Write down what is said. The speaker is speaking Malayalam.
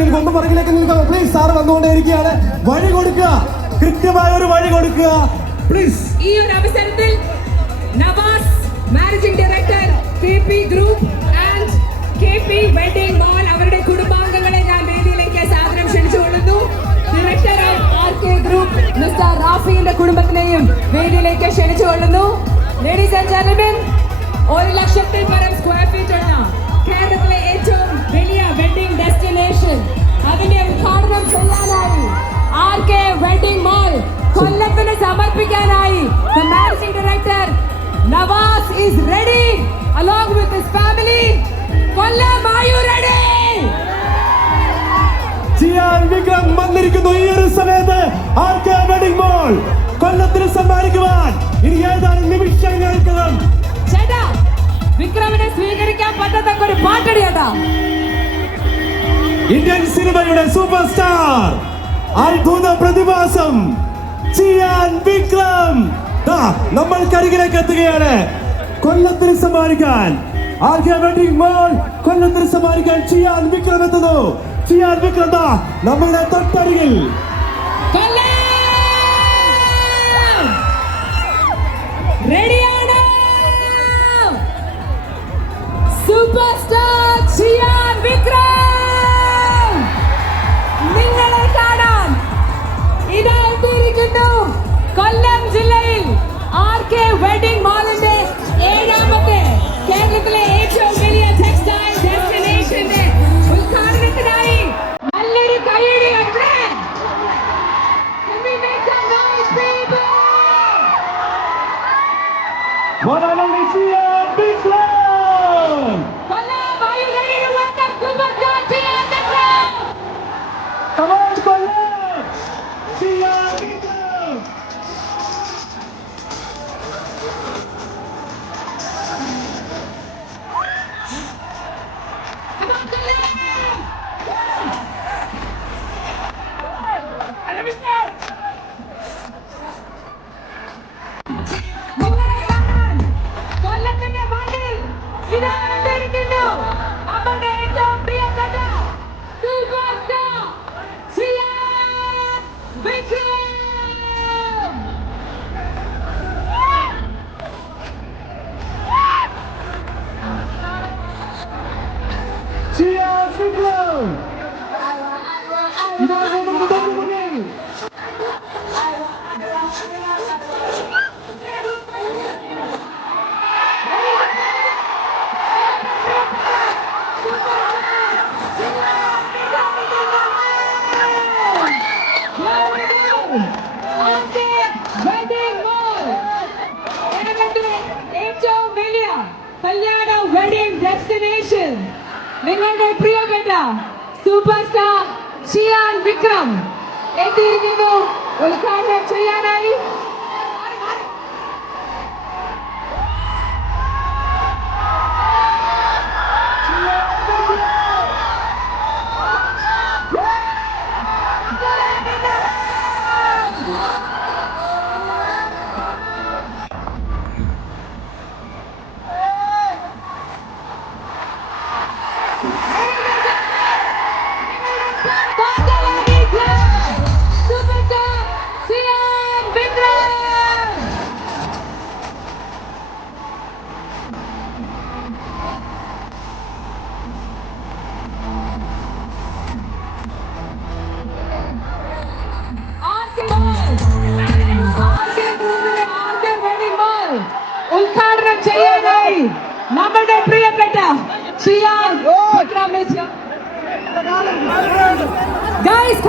നിൽക്കുക ഒന്ന് പുറകിലേക്ക് നിൽക്കുക പ്ലീസ് സാർ വന്നുകൊണ്ടേയിരിക്കുകയാണ്. വഴി കൊടുക്കുക. കൃത്യമായ ഒരു വഴി കൊടുക്കുക. പ്ലീസ് ഈ ഒരു അവസരത്തിൽ Navas managing director K P group and K P wedding mall അവരുടെ കുടുംബാംഗങ്ങളെ ഞാൻ വേദിയിലേക്ക് സാദരം ക്ഷണിച്ചുകൊള്ളുന്നു. Director R K group mister റാഫിയുടെ കുടുംബത്തിനെയും വേദിയിലേക്ക് ക്ഷണിച്ചുകൊള്ളുന്നു. ലേഡീസ് ആൻഡ് ജെന്റിൽമെൻ ഒരു ലക്ഷത്തിൽ പരം square is ready. Along with his family. Kollam, are you ready Jiyan Vikram വന്നിരിക്കുന്നു ഈ ഒരു സമയത്ത്. ആർക്കെ വെഡിംഗ് മോൾ കൊല്ലത്തിന് സമ്മാനിക്കുവാൻ. ഇനി ഏതാനും നിമിഷങ്ങൾക്കകം ചേട്ടാ വിക്രമിനെ സ്വീകരിക്കാൻ പറ്റത്തക്ക ഒരു പാട്ടടി ചേട്ടാ ഇന്ത്യൻ സിനിമയുടെ സൂപ്പർ സ്റ്റാർ അത്ഭുത പ്രതിഭാസം. ചിയാൻ വിക്രം. നമ്മൾ കരികിലേക്ക് എത്തുകയാണ്. കൊല്ലത്തിന് സമ്മാനിക്കാൻ. ആർക്കെ വെഡിംഗ് മോൾ കൊല്ലത്തിന് സമ്മാനിക്കാൻ ചിയാൻ വിക്രം എത്തുന്നു. ചിയാൻ വിക്രം നമ്മുടെ തൊട്ടരികിൽ. റെഡിയാണോ? സൂപ്പർ സ്റ്റാർ ചിയാൻ മോനാലി ചിയാൻ ഇതാ എത്തിയിരിക്കുന്നു. നമ്മുടെ ഏറ്റവും പ്രിയപ്പെട്ട ഏറ്റവും വലിയ കല്യാണ വെഡിങ് ഡെസ്റ്റിനേഷൻ നിങ്ങളുടെ പ്രിയപ്പെട്ട സൂപ്പർ സ്റ്റാർ ഷിയാൻ വിക്രം എത്തിയിരിക്കുന്നു ഉദ്ഘാടനം ചെയ്യാനായി ഉദ്ഘാടനം ചെയ്യാനായി നമ്മുടെ പ്രിയപ്പെട്ട ഷിയാൻ വിക്രം ഗൈസ്